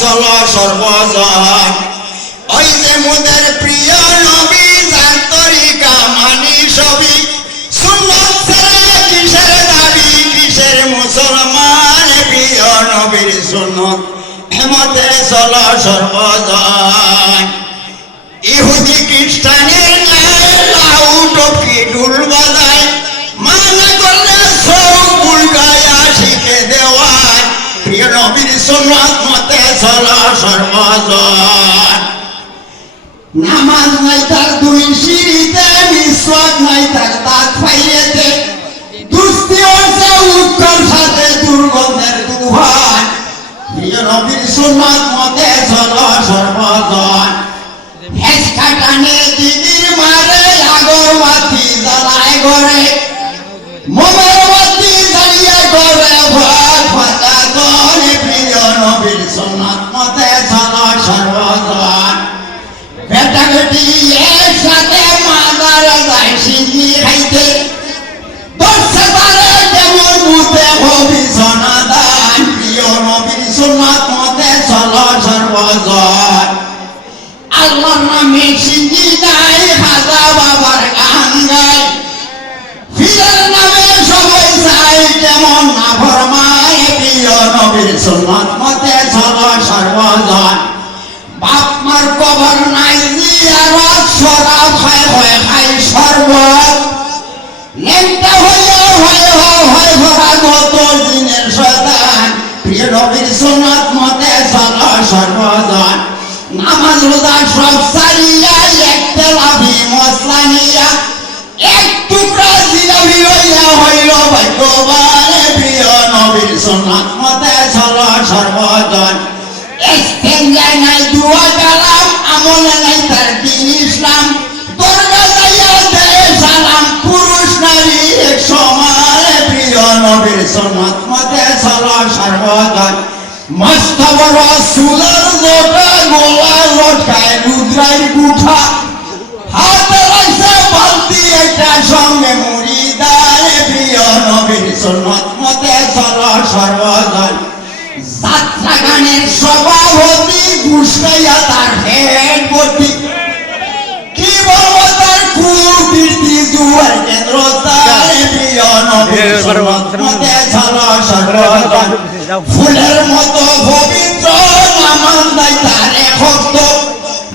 চলো সর্বজন ওই যে মোদের প্রিয় নবী যার তরিকা মানি সবই সুন্নত ছেড়ে কিসের দাবি কিসের মুসলমান প্রিয় নবীর সুন্নত হেমতে চলো সর্বজন ইহুদি খ্রিস্টানের ন্যায় লাউ টপকি ডুল বাজায় মানা করলে সব উল্টায়া শিখে দেওয়ায় প্রিয় নবীর সুন্নত মতে চলো সর্বজন নামাজ নাই তার দুই সিঁড়িতে মিসওয়াক নাই তার দাঁত ফাইলেতে দুস্তি হচ্ছে উত্তর সাথে দুর্গন্ধের দুহান প্রিয় নবীর সুন্নত মতে চলো সর্বজন হেস কাটানে দিদির মারে আগরবাতি জ্বালায় ঘরে মোমের বাতি জ্বালিয়ে ঘরে ভাত ভাতা দনে প্রিয় নবীর সুন্নত মতে চলো সর্বজন বেটা বেটি একসাথে মাদার যায় সিঙ্গি খাইতে দশে তারে যেমন বুতে হবি সনাদান প্রিয় নবীর সুন্নত মতে চলো সর্বজন আল্লাহর নামে সিঙ্গি নাই খাজা বাবার গান গায় ফিরের নামে সবাই চাই কেমন না ফরমায় প্রিয় নবীর সুন্নত মতে চলো সর্বজন বাপ মার কবর নাই জিয়ারত শরাব খায় হয় খায় শরবত নেমটা হয় ভরা গত দিনের শয়তান প্রিয় নবীর সুন্নত মতে চলো সর্বজন নামাজ রোজা সব সারিয়া এক তেলাভি মশলা নিয়া এক টুকরা জিলাপি লইয়া হইল ভাগ্যবান প্রিয় নবীর সুন্নত মতে চলো সর্বজন ইস্তেঞ্জায় নাই দুয়া কালাম আমলে নাই তার দিন ইসলাম দরগা যাইয়া দেয় সালাম পুরুষ নারী এক সমান প্রিয় নবীর সুন্নত মতে চলো সর্বজন মস্ত বড় সুলের লোটা গোলা লটকায় রুদ্রাই গুঠা হাতে লাগছে বালতি একটা সঙ্গে মুড়ি দায় প্রিয় নবীর সুন্নত মতে চলো সর্বজন যাত্রা গানের সভাপতি গুসাইয়া তার হেড ভর্তি কি বলবো তার কুকীর্তি জুয়ার কেন্দ্র তার প্রিয় নবীর সুন্নত মতে চলো সর্বজন ফুলের মতো পবিত্র নামান দাই তারে ভক্ত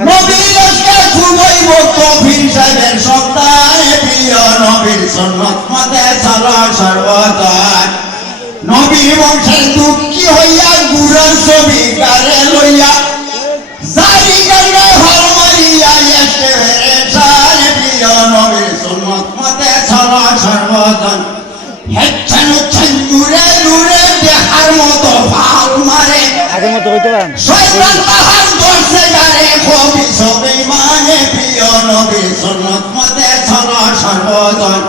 নবীর আজকে খুবই ভক্ত পীর সাহেবের সত্তার প্রিয় নবীর সুন্নত মতে চলো সর্বজন নবী বংশের দুঃখী হইয়া গুড়ার ছবি কারে লইয়া জারি গাইলে হল মারিয়া এসে সার প্রিয় নবীর সুন্নত মতে চলো সর্বজন হেচ্ছেন হচ্ছেন দূরে দূরে দেখার মতো ভাল মারে আগের মতো হইতে পারেন শয়তান তাহার দর্শে গারে কবি সবে মানে প্রিয় নবীর সুন্নত মতে চলো সর্বজন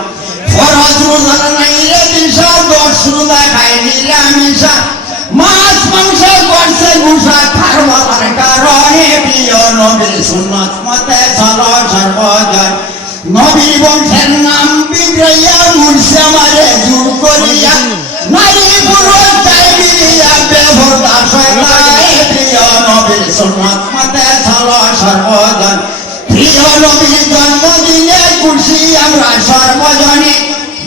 ফরজ রোজার নাই রে দিশা দশ রোজা খায় নিরামিষা মাছ মাংস করছে গুসা খারওয়ালার কারণে প্রিয় নবীর সুন্নত মতে চলো সর্বজন নবী বংশের নাম বিগড়াইয়া মুর্শে মারে জোর করিয়া নারী পুরুষ চাই মিলিয়া বেভর্তা শয়তান প্রিয় নবীর সুন্নত মতে চলো সর্বজন প্রিয় নবীর জন্মদিনে খুশি আমরা সর্বজনে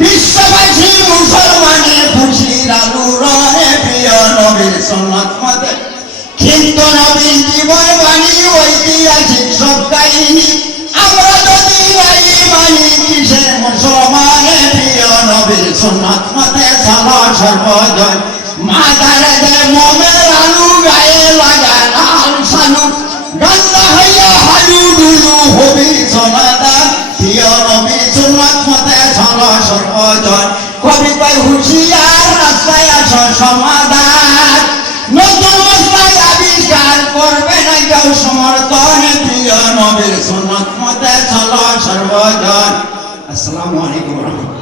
বিশ্ববাসী মুসলমানে খুশির আলোড়নে প্রিয় নবীর সুন্নত মতে কিন্তু নবীর জীবন বাণী ঐতিহাসিক সব কাহিনী আমরা যদি নাই মানি কিসের মুসলমানে প্রিয় নবীর সুন্নত মতে চলো সর্বজন মাথারে দে মোমের আলু গায়ে লাগা লাল সানু গন্ধা হইয়া হালু ডুলু হবি সমাদান প্রিয় নবীর সুন্নত মতে চলো সর্বজন কবি কয় হুঁশিয়ার রাস্তায় আসো সমাধান নতুন মশলায় আবিষ্কার করবে না কেউ সমর্থন প্রিয় নবীর সুন্নত মতে চলো সর্বজন। আসসালামু আলাইকুম।